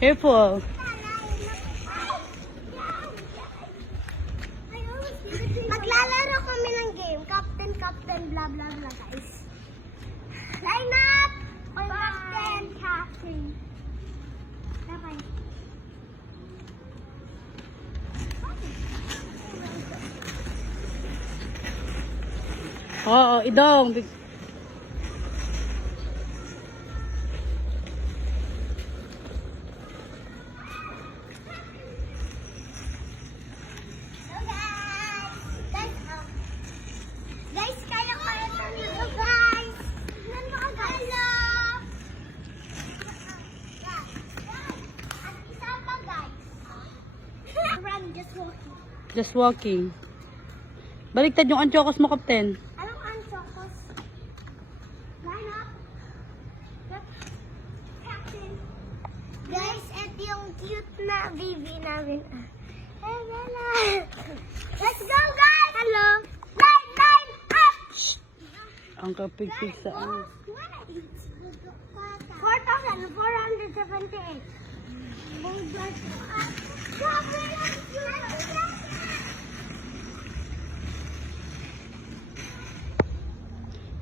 Careful. Maglalaro kami ng game. Captain, blah, blah, blah, guys. Line up! Captain. Okay. Oo, idong. Guys, kaya dito, guys. Hello. At isa pa, guys. Run, just walking. Just walking. Baliktad yung anchokos mo, Captain. Anong anchokos? Line up. Captain. Guys, ito yung cute na baby namin. Hey, Bella. Let's go, guys! Hello. Line up! Ang kapigpig sa ano. 4,478.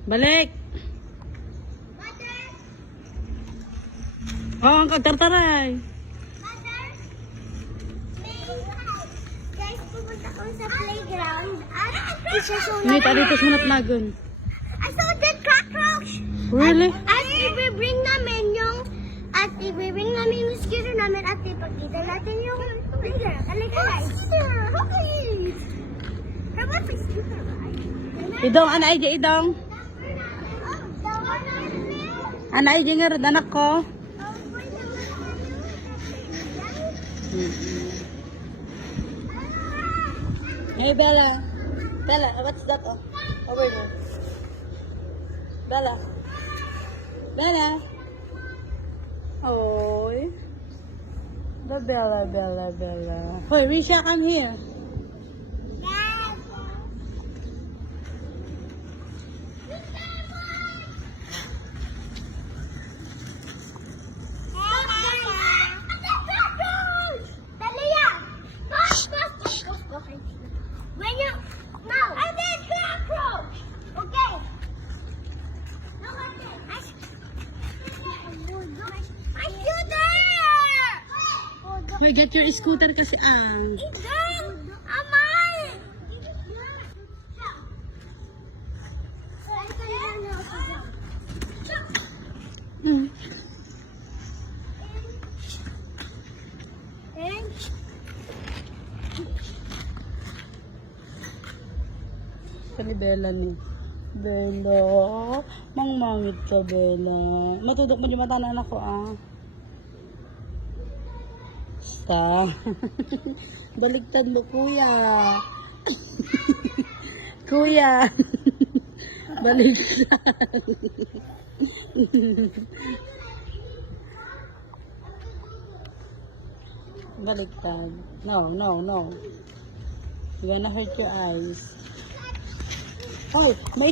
Balik! Mother! Oo, ang katartaray. Mother! Guys, pupunta kami sa playground at isasuna Wait, dito sunat nagun. I saw the cockroach! Really? At ibibring namin yung mosquito namin at ipagkita natin yung playground. Halika guys! Okay! Dapat mosquito, right? Idong, ana ay idong. Ana ay nga rin, anak ko. Hey, Bella. Bella, what's that? Oh, over there. Bella. Bella. Oh. The Bella, Bella, Bella. Hoy, Risha, come here. When you no, I did cockroach. Okay. No, I shoot there. Hoy, get your scooter kasi ang. Amay. Hmm. Kani Bella ni. Bella. Mangmangit ka, Bella. Matudok mo yung mata na anak ko, ah. Basta. Baligtad mo, kuya. Kuya. Baligtad. Baligtad. No, no, no. You're gonna hurt your eyes. Hoy, may